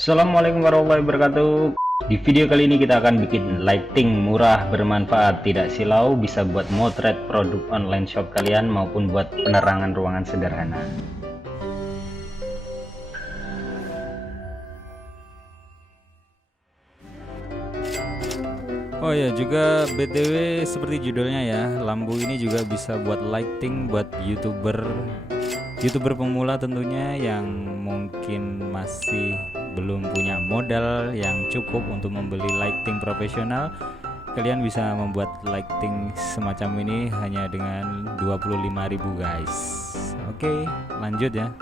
Assalamualaikum warahmatullahi wabarakatuh. Di video kali ini kita akan bikin lighting murah bermanfaat, tidak silau, bisa buat motret produk online shop kalian maupun buat penerangan ruangan sederhana. Oh ya, juga BTW seperti judulnya ya, lampu ini juga bisa buat lighting buat YouTuber pemula tentunya, yang mungkin masih belum punya modal yang cukup untuk membeli lighting profesional. Kalian bisa membuat lighting semacam ini hanya dengan 25.000 guys. Oke, lanjut ya.